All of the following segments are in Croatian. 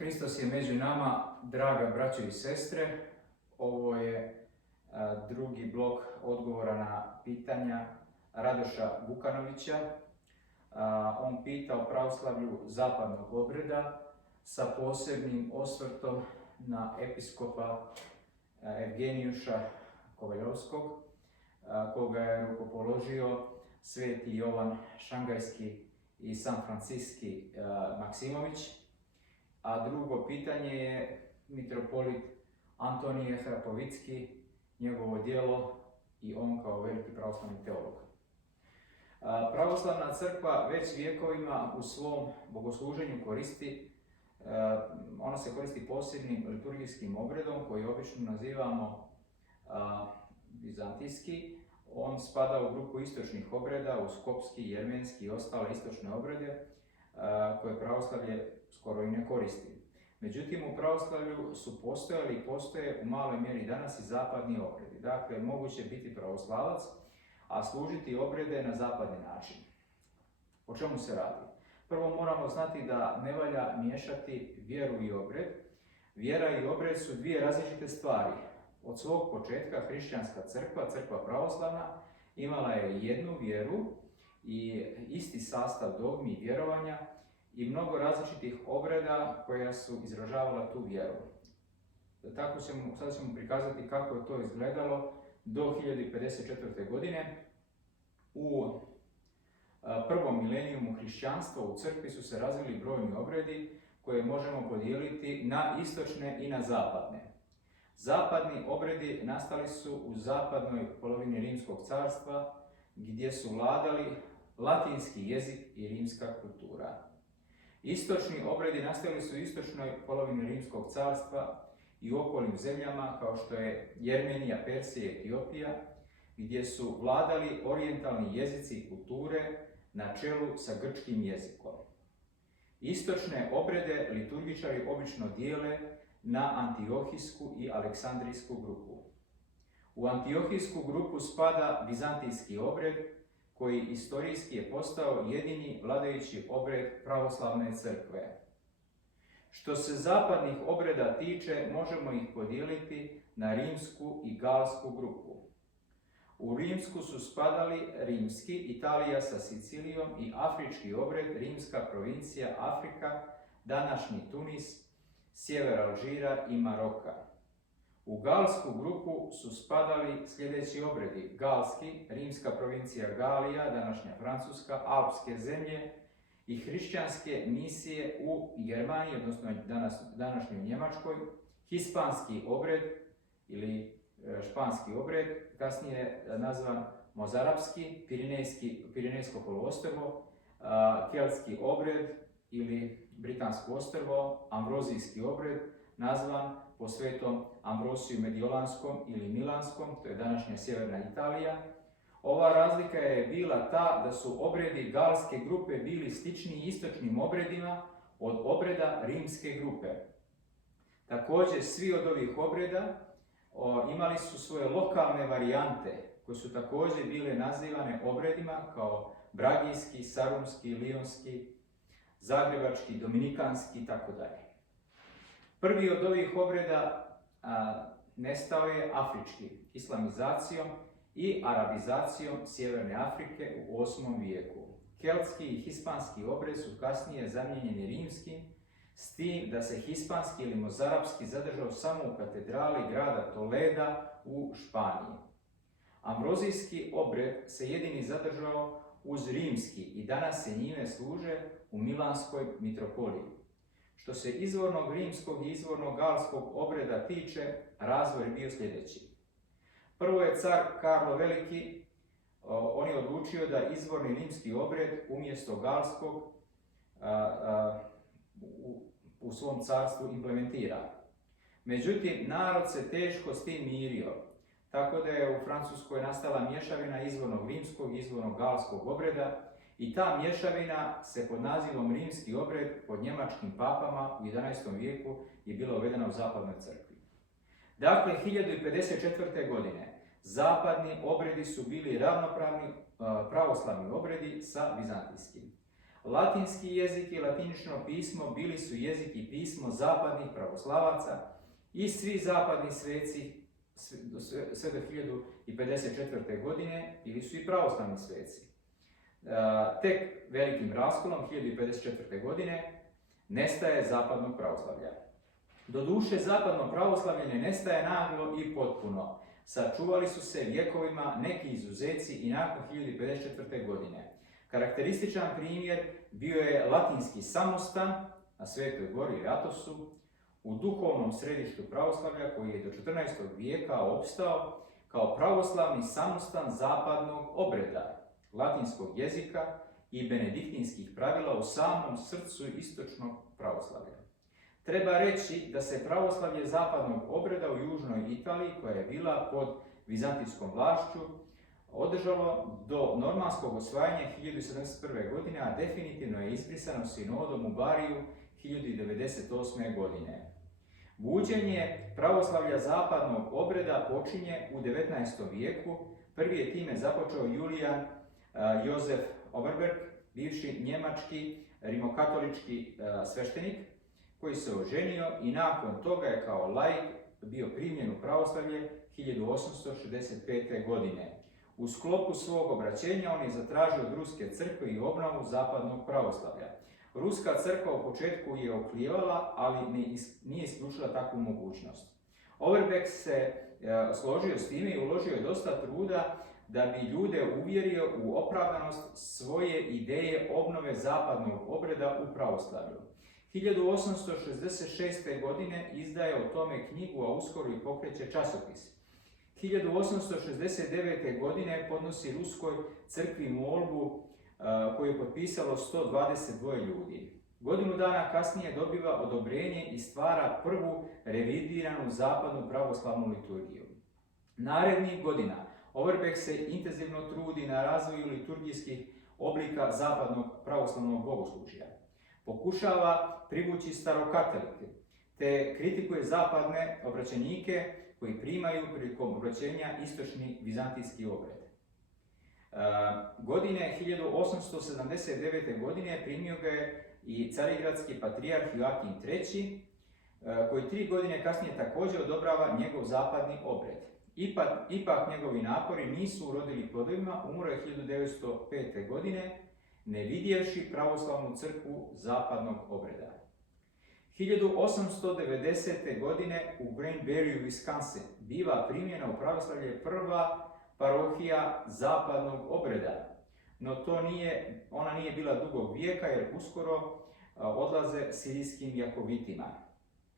Hristos je među nama, draga braćo i sestre. Ovo je drugi blok odgovora na pitanja Radoša Vukanovića. On pita o pravoslavlju zapadnog obreda sa posebnim osvrtom na episkopa Evgenijuša Kovaljovskog, koga je rukopoložio sveti Jovan Šangajski i San Franciski Maksimović. A drugo pitanje je mitropolit Antonije Hrapovicki, njegovo djelo i on kao veliki pravoslavni teolog. Pravoslavna crkva već vjekovima u svom bogosluženju ona se koristi posebnim liturgijskim obredom koji obično nazivamo vizantijski. On spada u grupu istočnih obreda, u skopski, jermenski i ostale istočne obrede koje pravoslavlje skoro i ne koristi. Međutim, u pravoslavlju su postojali i postoje u maloj mjeri danas i zapadni obredi. Dakle, moguće biti pravoslavac, a služiti obrede na zapadni način. O čemu se radi? Prvo moramo znati da ne valja miješati vjeru i obred. Vjera i obred su dvije različite stvari. Od svog početka hrišćanska crkva, crkva pravoslavna, imala je jednu vjeru i isti sastav dogmi i vjerovanja i mnogo različitih obreda koja su izražavala tu vjeru. Sada ćemo prikazati kako je to izgledalo do 1054. godine. U prvom milenijumu hrišćanstva u crkvi su se razvili brojni obredi koje možemo podijeliti na istočne i na zapadne. Zapadni obredi nastali su u zapadnoj polovini Rimskog carstva, gdje su vladali latinski jezik i rimska kultura. Istočni obredi nastali su u istočnoj polovini Rimskog carstva i u okolnim zemljama kao što je Jermenija, Persija i Etiopija, gdje su vladali orijentalni jezici i kulture na čelu sa grčkim jezikom. Istočne obrede liturgičari obično dijele na antiohijsku i aleksandrijsku grupu. U antiohijsku grupu spada vizantijski obred, koji istorijski je postao jedini vladajući obred pravoslavne crkve. Što se zapadnih obreda tiče, možemo ih podijeliti na rimsku i galsku grupu. U rimsku su spadali rimski, Italija sa Sicilijom i afrički obred, rimska provincija Afrika, današnji Tunis, sjever Alžira i Maroka. U galsku grupu su spadali sljedeći obredi: galski, rimska provincija Galija, današnja Francuska, alpske zemlje i hrišćanske misije u Germaniji, odnosno današnjoj Njemačkoj, hispanski obred ili španski obred, kasnije nazvan mozarapski, Pirinejsko poluostrvo, keltski obred ili britansko ostrvo, ambrozijski obred, nazvan po svetom Ambrosiju Mediolanskom ili Milanskom, to je današnja sjeverna Italija. Ova razlika je bila ta da su obredi galske grupe bili slični istočnim obredima od obreda rimske grupe. Također, svi od ovih obreda imali su svoje lokalne varijante, koje su također bile nazivane obredima kao bragijski, sarumski, lionski, zagrebački, dominikanski itd. Prvi od ovih obreda nestao je afrički, islamizacijom i arabizacijom sjeverne Afrike u 8. vijeku. Keltski i hispanski obred su kasnije zamijenjeni rimskim, s tim da se hispanski ili mozarapski zadržao samo u katedrali grada Toleda u Španiji. Ambrozijski obred se jedini zadržao uz rimski i danas se njime služe u Milanskoj mitropoliji. Što se izvornog rimskog i izvornog galskog obreda tiče, razvoj je bio sljedeći. Prvo je car Karlo Veliki, on je odlučio da izvorni rimski obred umjesto galskog u svom carstvu implementira. Međutim, narod se teško s tim mirio, tako da je u Francuskoj nastala mješavina izvornog rimskog i izvornog galskog obreda i ta mješavina se pod nazivom rimski obred pod njemačkim papama u 11. vijeku je bila uvedena u zapadnoj crkvi. Dakle, 1054. godine zapadni obredi su bili ravnopravni pravoslavni obredi sa vizantijskim. Latinski jezik i latinično pismo bili su jezik i pismo zapadnih pravoslavaca i svi zapadni sveci sve do 1054. godine bili su i pravoslavni sveci. Tek velikim raskolom 1054. godine nestaje zapadnog pravoslavlja. Doduše, zapadno pravoslavlje ne nestaje naglo i potpuno. Sačuvali su se vjekovima neki izuzeci i nakon 1054. godine. Karakterističan primjer bio je latinski samostan na Svetoj gori Atosu, u duhovnom središtu pravoslavlja koji je do 14. vijeka opstao kao pravoslavni samostan zapadnog obreda, latinskog jezika i benediktinskih pravila u samom srcu istočnog pravoslavlja. Treba reći da se pravoslavlje zapadnog obreda u južnoj Italiji, koja je bila pod vizantijskom vlašću, održalo do normanskog osvajanja 1071. godine, a definitivno je izbrisano sinodom u Bariju 1098. godine. Buđenje pravoslavlja zapadnog obreda počinje u 19. vijeku. Prvi je time započeo Julijan Josef Overberg, bivši njemački rimokatolički sveštenik, koji se oženio i nakon toga je kao laik bio primljen u pravoslavlje 1865. godine. U sklopu svog obraćenja on je zatražio od Ruske crkve i obnovu zapadnog pravoslavlja. Ruska crkva u početku je oklijevala, ali nije isključila takvu mogućnost. Overbeck se složio s time i uložio je dosta truda da bi ljude uvjerio u opravdanost svoje ideje obnove zapadnog obreda u pravoslavlju. 1866. godine izdaje o tome knjigu, a uskoro i pokreće časopis. 1869. godine podnosi Ruskoj crkvi molbu koju je potpisalo 122 ljudi. Godinu dana kasnije dobiva odobrenje i stvara prvu revidiranu zapadnu pravoslavnu liturgiju. Narednih godina Overbeck se intenzivno trudi na razvoju liturgijskih oblika zapadnog pravoslavnog bogoslužja. Pokušava privući starokatolike, te kritikuje zapadne obraćenike koji primaju prilikom obraćenja istočni vizantijski obred. Godine 1879. godine primio ga je i carigradski patrijarh Joakim III, koji 3 godine kasnije također odobrava njegov zapadni obred. Ipak njegovi napori nisu urodili plodovima, umro je 1905. godine, ne vidjevši pravoslavnu crkvu zapadnog obreda. 1890. godine u Granbury, Wisconsin, biva primljena u pravoslavlje prva parohija zapadnog obreda, no ona nije bila dugog vijeka jer uskoro odlaze sirijskim jakovitima.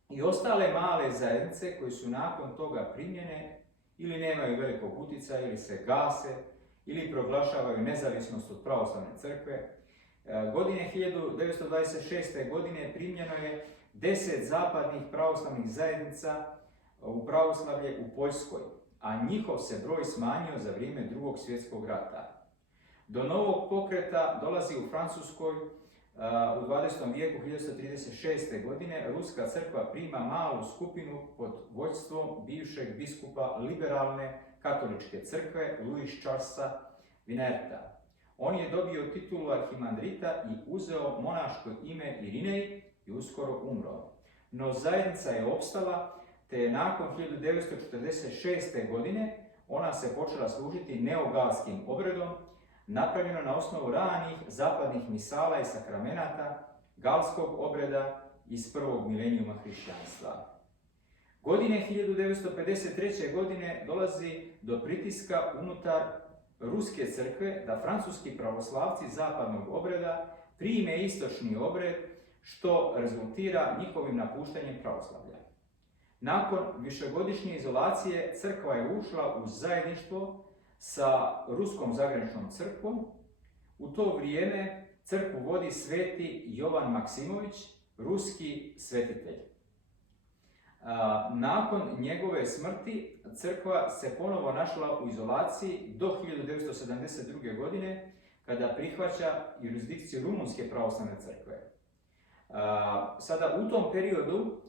I ostale male zajednice koje su nakon toga primljene ili nemaju velikog utjecaja ili se gase ili proglašavaju nezavisnost od pravoslavne crkve. Godine 1926. godine primljeno je 10 zapadnih pravoslavnih zajednica u pravoslavlje u Poljskoj, a njihov se broj smanjio za vrijeme Drugog svjetskog rata. Do novog pokreta dolazi u Francuskoj u 20. vijeku 1936. godine. Ruska crkva prima malu skupinu pod vođstvom bivšeg biskupa liberalne katoličke crkve Louis Charlesa Winerta. On je dobio titulu arhimandrita i uzeo monaško ime Irinej i uskoro umro. No zajednica je opstala, te je nakon 1946. godine ona se počela služiti neogalskim obredom, napravljeno na osnovu ranih zapadnih misala i sakramenata galskog obreda iz prvog milenijuma hrišćanstva. Godine 1953. godine dolazi do pritiska unutar Ruske crkve da francuski pravoslavci zapadnog obreda prime istočni obred, što rezultira njihovim napuštanjem pravoslavlja. Nakon višegodišnje izolacije crkva je ušla u zajedništvo sa Ruskom zagraničnom crkvom. U to vrijeme crkvu vodi sveti Jovan Maksimović, ruski svetitelj. Nakon njegove smrti crkva se ponovo našla u izolaciji do 1972. godine, kada prihvaća jurisdikciju Rumunjske pravoslavne crkve. Sada u tom periodu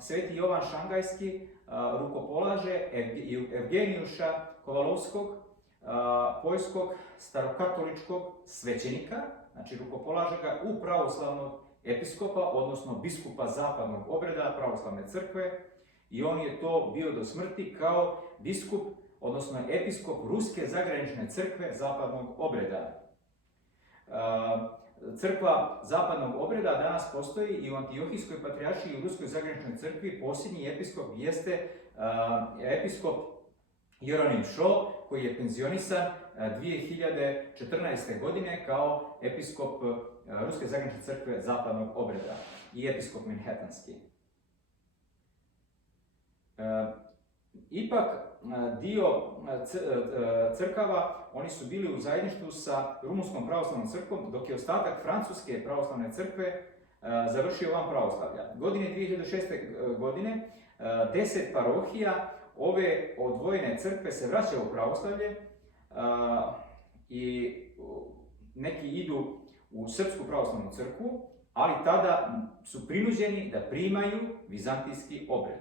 sveti Jovan Šangajski rukopolaže Evgenijuša Kovalovskog, poljskog starokatoličkog svećenika, Znači rukopolaže ga u pravoslavnog episkopa, odnosno biskupa zapadnog obreda pravoslavne crkve, i on je to bio do smrti kao biskup, odnosno episkop Ruske zagranične crkve zapadnog obreda. Crkva zapadnog obreda danas postoji i u Antiohijskoj patrijaršiji i u Ruskoj zagraničnoj crkvi. Posljednji episkop jeste episkop Jeronim Šo, koji je penzionisan 2014. godine kao episkop Ruske zagranične crkve zapadnog obreda i episkop Manhattanski. Ipak dio crkava, oni su bili u zajedništvu sa Rumunskom pravoslavnom crkvom, dok je ostatak Francuske pravoslavne crkve završio van pravoslavlja. Godine 2006. godine 10 parohija ove odvojene crkve se vraćaju u pravoslavlje i neki idu u Srpsku pravoslavnu crkvu, ali tada su prinuđeni da primaju vizantijski obred.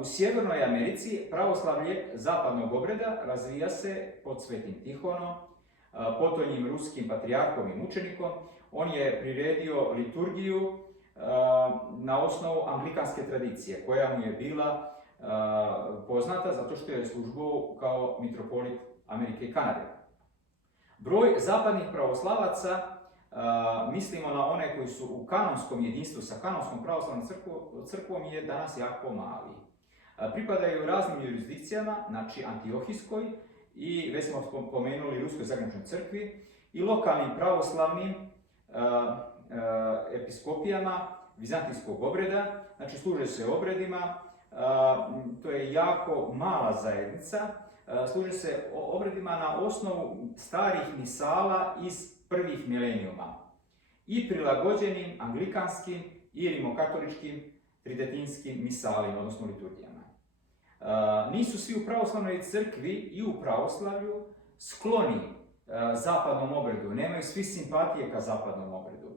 U Sjevernoj Americi pravoslavlje zapadnog obreda razvija se pod Svetim Tihonom, potonjim ruskim patrijarhom i mučenikom. On je priredio liturgiju na osnovu anglikanske tradicije, koja mu je bila poznata zato što je službovao kao mitropolit Amerike i Kanade. Broj zapadnih pravoslavaca, mislimo na one koji su u kanonskom jedinstvu sa kanonskom pravoslavnom crkvom, je danas jako mali. Pripadaju raznim jurisdikcijama, znači Antiohijskoj i, već smo pomenuli, Ruskoj zagraničnoj crkvi i lokalnim pravoslavnim episkopijama vizantijskog obreda, znači služe se obredima. To je jako mala zajednica, služe se obredima na osnovu starih misala iz prvih milenijuma i prilagođenim anglikanskim i rimokatoličkim tridentinskim misalima, odnosno liturgijama. Nisu svi u pravoslavnoj crkvi i u pravoslavlju skloni zapadnom obredu, nemaju svi simpatije ka zapadnom obredu.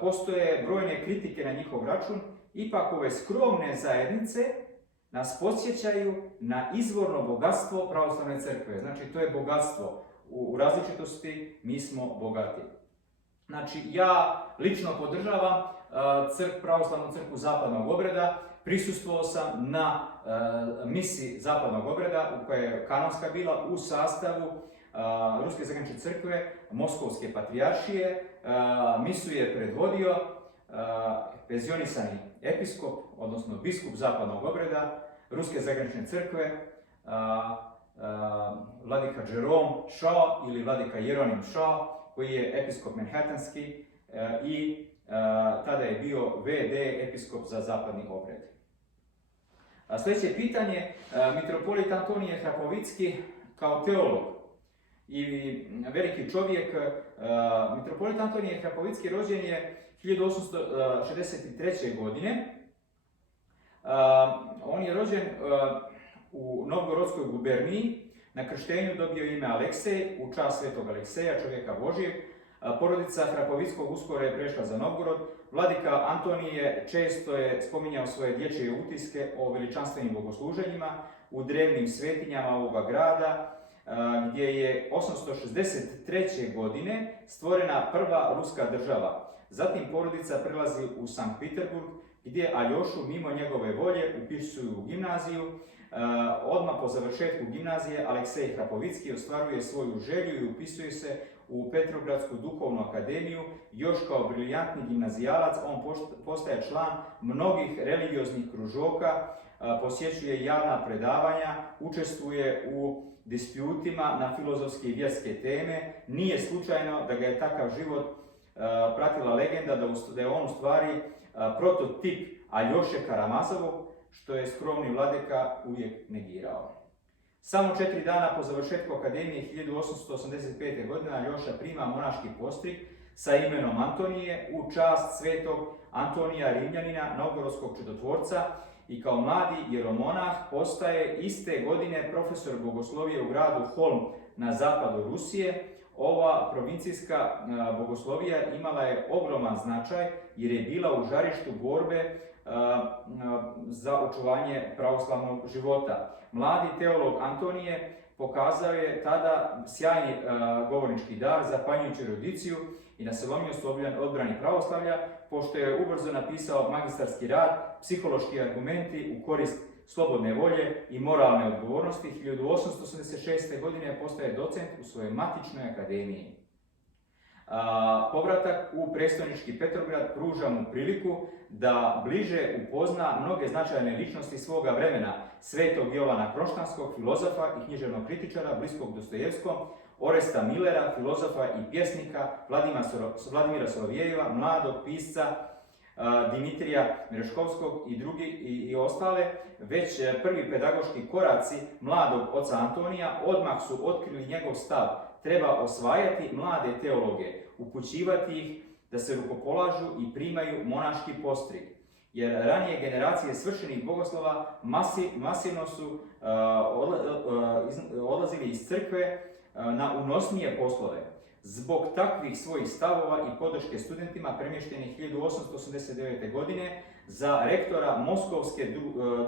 Postoje brojne kritike na njihov račun, ipak ove skromne zajednice nas podsjećaju na izvorno bogatstvo pravoslavne crkve. Znači, to je bogatstvo. U različitosti mi smo bogati. Znači, ja lično podržavam pravoslavnu crkvu zapadnog obreda. Prisustvovao sam na misi zapadnog obreda, koja je kanonska bila, u sastavu Ruske zagranične crkve, Moskovske patrijaršije. Misu je predvodio penzionisani episkop, odnosno biskup zapadnog obreda Ruske zagranične crkve, vladika Jerome Shaw ili vladika Jeronim Shaw, koji je episkop Manhattanski i tada je bio VD episkop za zapadni obred. Sljedeće pitanje, mitropolit Antonije Hrapovicki kao teolog i veliki čovjek. Mitropolit Antonije Hrapovicki rođen je 1863. godine. On je rođen u Novgorodskoj guberniji. Na krštenju dobio ime Aleksej u čast svetog Alekseja, čovjeka Božijeg. Porodica Hrapovickog uskoro je prešla za Novgorod. Vladika Antonije često je spominjao svoje dječje utiske o veličanstvenim bogosluženjima u drevnim svetinjama ovoga grada, gdje je 863. godine stvorena prva ruska država. Zatim porodica prelazi u Sankt Peterburg, gdje Aljošu mimo njegove volje upisuju u gimnaziju. Odmah po završetku gimnazije Aleksej Hrapovicki ostvaruje svoju želju i upisuje se u Petrogradsku duhovnu akademiju. Još kao briljantni gimnazijalac on postaje član mnogih religioznih kružoka, posjećuje javna predavanja, učestvuje u disputima na filozofske i vjerske teme. Nije slučajno da ga je takav život pratila legenda da je on u stvari prototip Aljoše Karamazovog, što je skromni vladika uvijek negirao. Samo 4 dana po završetku akademije 1885. godine Aljoša prima monaški postrig sa imenom Antonije u čast svetog Antonija Rimljanina, novgorodskog čudotvorca, i kao mladi jeromonah postaje iste godine profesor bogoslovije u gradu Holm na zapadu Rusije. Ova provincijska bogoslovija imala je ogroman značaj jer je bila u žarištu borbe za očuvanje pravoslavnog života. Mladi teolog Antonije pokazao je tada sjajni govornički dar, zapanjujuću erudiciju i naselomljivost odbrani pravoslavlja, pošto je ubrzo napisao magistarski rad Psihološki argumenti u korist slobodne volje i moralne odgovornosti. 1886. godine postaje docent u svojoj matičnoj akademiji. Povratak u prestonički Petrograd pruža mu priliku da bliže upozna mnoge značajne ličnosti svoga vremena, svetog Jovana Kroštanskog, filozofa i književnog kritičara, bliskog Dostojevskom, Oresta Millera, filozofa i pjesnika, Vladimira Solovjejeva, mladog pisca Dimitrija Mereškovskog i ostale. Već prvi pedagoški koraci mladog oca Antonija odmah su otkrili njegov stav: treba osvajati mlade teologe, upućivati ih da se rukopolažu i primaju monaški postrig. Jer ranije generacije svršenih bogoslova masivno su odlazili iz crkve na unosnije poslove. Zbog takvih svojih stavova i podrške studentima premještenih 1889. godine za rektora Moskovske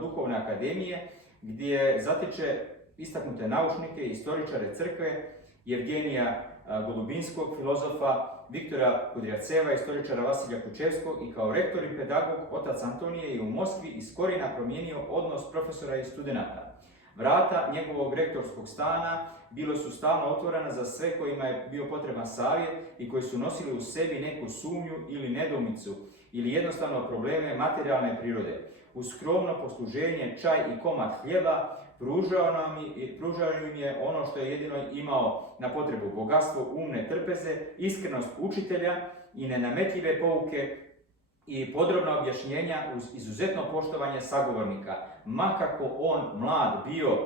duhovne akademije, gdje zatiče istaknute naučnike i istoričare crkve, Evgenija Golubinskog, filozofa, Viktora Kudrjaceva, istoričara Vasilja Kučevskog, i kao rektor i pedagog otac Antonije je u Moskvi iz korijena promijenio odnos profesora i studenata. Vrata njegovog rektorskog stana bilo su stalno otvorena za sve kojima je bio potreban savjet i koji su nosili u sebi neku sumnju ili nedoumicu ili jednostavno probleme materijalne prirode. Uz skromno posluženje, čaj i komad hljeba pružao im je ono što je jedino imao na potrebu: bogatstvo umne trpeze, iskrenost učitelja i nenametljive pouke i podrobna objašnjenja uz izuzetno poštovanje sagovornika, ma kako on mlad bio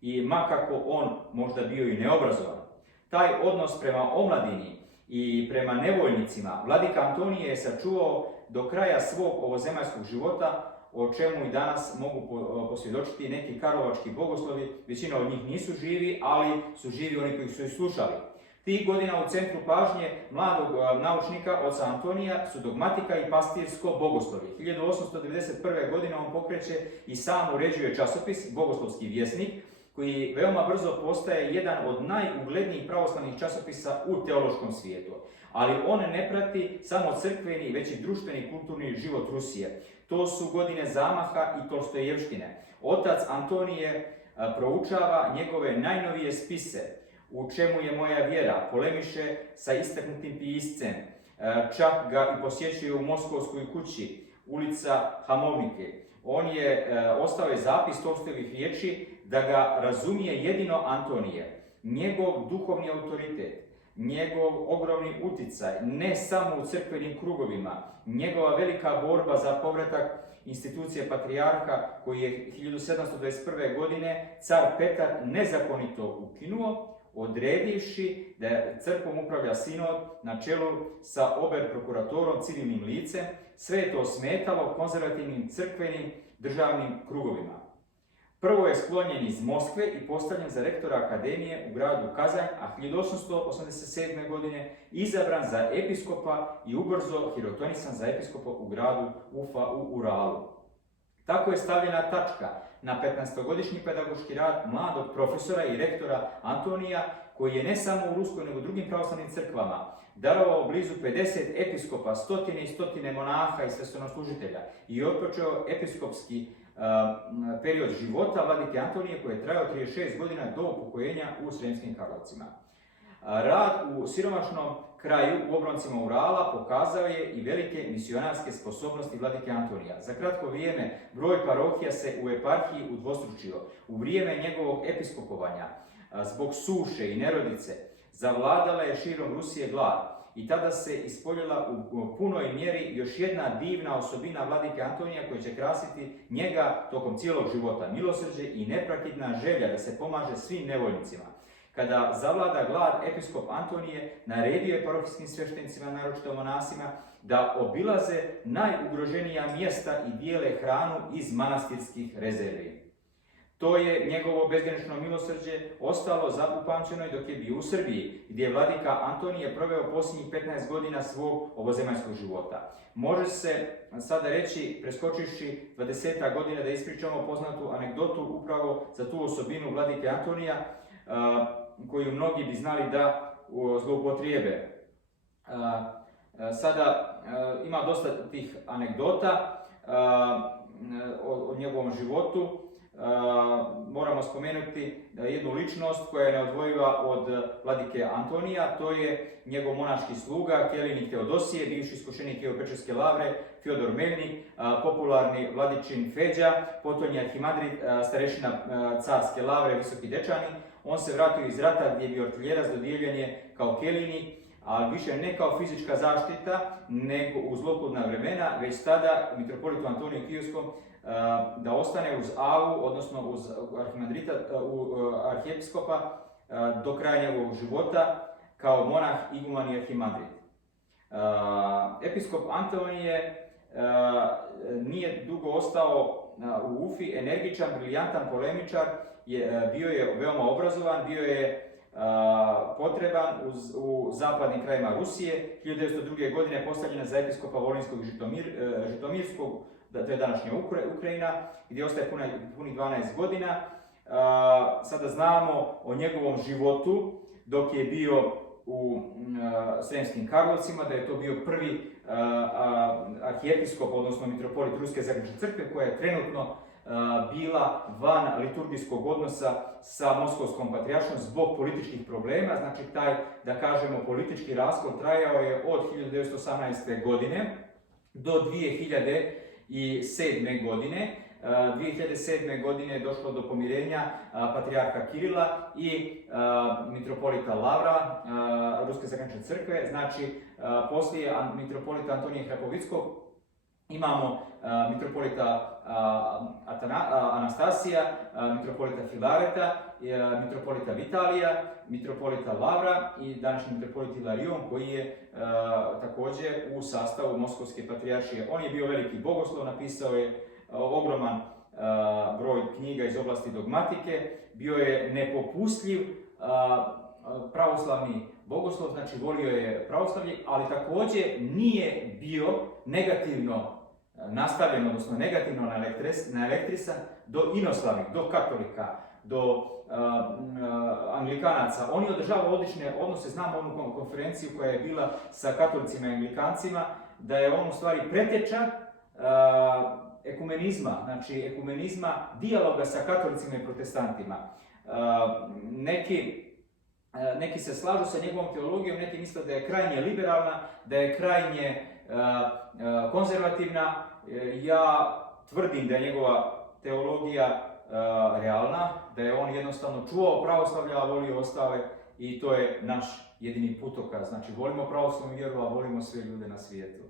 i ma kako on možda bio i neobrazovan. Taj odnos prema omladini i prema nevoljnicima vladika Antonije je sačuvao do kraja svog ovozemaljskog života, o čemu i danas mogu posvjedočiti neki karlovački bogoslovi. Većina od njih nisu živi, ali su živi oni koji su ih slušali. Tih godina u centru pažnje mladog naučnika oca Antonija su dogmatika i pastirsko bogoslovje. 1891. godine on pokreće i sam uređuje časopis Bogoslovski vjesnik, koji veoma brzo postaje jedan od najuglednijih pravoslavnih časopisa u teološkom svijetu. Ali on ne prati samo crkveni, već i društveni i kulturni život Rusije. To su godine zamaha i Tolstojevštine. Otac Antonije proučava njegove najnovije spise, U čemu je moja vjera, polemiše sa istaknutim piscem, čak ga i posjećuje u Moskovskoj kući, ulica Hamovnike. On je ostao je zapis Tolstojevih riječi da ga razumije jedino Antonije. Njegov duhovni autoritet, njegov ogromni utjecaj, ne samo u crkvenim krugovima, njegova velika borba za povratak institucije patrijarha koji je 1721. godine car Petar nezakonito ukinuo, odredivši da crkvom upravlja sinod na čelu sa ober prokuratorom, civilnim licem. Sve je to smetalo konzervativnim crkvenim državnim krugovima. Prvo je sklonjen iz Moskve i postavljen za rektora akademije u gradu Kazanj, a 1887. godine izabran za episkopa i ubrzo hirotonisan za episkopa u gradu Ufa u Uralu. Tako je stavljena tačka na 15-godišnji pedagoški rad mladog profesora i rektora Antonija, koji je ne samo u ruskoj nego u drugim pravoslavnim crkvama darovao blizu 50 episkopa, stotine i stotine monaha i sveštenoslužitelja i otpočeo episkopski period života vladike Antonije koji je trajao 36 godina do upokojenja u Sremskim Karlovcima. Rad u siromašnom kraju u obroncima Urala pokazao je i velike misionarske sposobnosti vladike Antonija. Za kratko vrijeme broj parohija se u eparhiji udvostručio. U vrijeme njegovog episkopovanja, zbog suše i nerodice, zavladala je širom Rusije glad i tada se ispoljila u punoj mjeri još jedna divna osobina vladike Antonija koja će krasiti njega tokom cijelog života: milosrđe i neprekidna želja da se pomaže svim nevoljnicima. Kada zavlada glad, episkop Antonije naredio je parohijskim sveštenicima, naročito monasima, da obilaze najugroženija mjesta i dijele hranu iz manastirskih rezervi. To je njegovo bezgranično milosrđe ostalo zapamćeno i dok je bio u Srbiji, gdje je vladika Antonije proveo posljednjih 15 godina svog ovozemaljskog života. Može se sada reći, preskočivši 20 godina, da ispričamo poznatu anegdotu upravo za tu osobinu vladike Antonija, koju mnogi bi znali da zloupotrijebe. Sada ima dosta tih anegdota o njegovom životu. Moramo spomenuti jednu ličnost koja je neodvojiva od vladike Antonija, to je njegov monaški sluga, kelejnik Teodosije, bivši iskušenik Kiovo-Pečerske lavre, Fjodor Melnik, popularni vladičin Feđa, potonji arhimandrit, starešina carske lavre, visoki dečani. On se vratio iz rata gdje je bio artiljerac, dodijeljen je kao kelejnik, ali više ne kao fizička zaštita, nego u zlokudna vremena, već tada mitropolitu Antoniju Kijevskom da ostane uz Avu, odnosno uz arhijepiskopa do kraja njegovog života kao monah, iguman i arhimandrit. Episkop Antonije nije dugo ostao u Ufi, energičan, briljantan, polemičar, bio je veoma obrazovan, bio je potreban u zapadnim krajima Rusije. 1902. godine postavljena za episkopa Volinskog i Žitomirskog, to je današnja Ukrajina, gdje ostaje punih 12 godina. Sada znamo o njegovom životu dok je bio u Sremskim Karlovcima, da je to bio prvi arhijepiskop, odnosno mitropolit Ruske Zagrebačke crkve, koja je trenutno bila van liturgijskog odnosa sa Moskovskom patrijaršom zbog političkih problema. Znači taj, da kažemo, politički raskol trajao je od 1918. godine do 2007. godine. 2007. godine je došlo do pomirenja patrijarha Kirila i mitropolita Lavra Ruske Zagrebačke crkve. Znači, poslije mitropolita Antonija Hrapovickog imamo mitropolita Anastasija, mitropolita Filareta, mitropolita Vitalija, mitropolita Lavra i današnji mitropolit Ilarion, koji je također u sastavu Moskovske patrijaršije. On je bio veliki bogoslov, napisao je ogroman broj knjiga iz oblasti dogmatike, bio je nepopustljiv pravoslavni bogoslov, znači volio je pravoslavlje, ali također nije bio negativno nastavljen, odnosno negativno naelektrisan do inoslavnih, do katolika, do anglikanaca. On je održavao odlične odnose, znamo onu konferenciju koja je bila sa katolicima i anglikancima, da je on u stvari preteča ekumenizma, znači ekumenizma dijaloga sa katolicima i protestantima. Neki se slažu sa njegovom teologijom, neki misle da je krajnje liberalna, da je krajnje konzervativna. Ja tvrdim da je njegova teologija realna, da je on jednostavno čuvao pravoslavlje, a volio ostale, i to je naš jedini putokaz. Znači, volimo pravoslavnu vjeru, a volimo sve ljude na svijetu.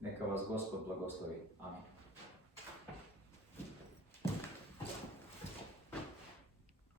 Neka vas Gospod blagoslovi. Amen.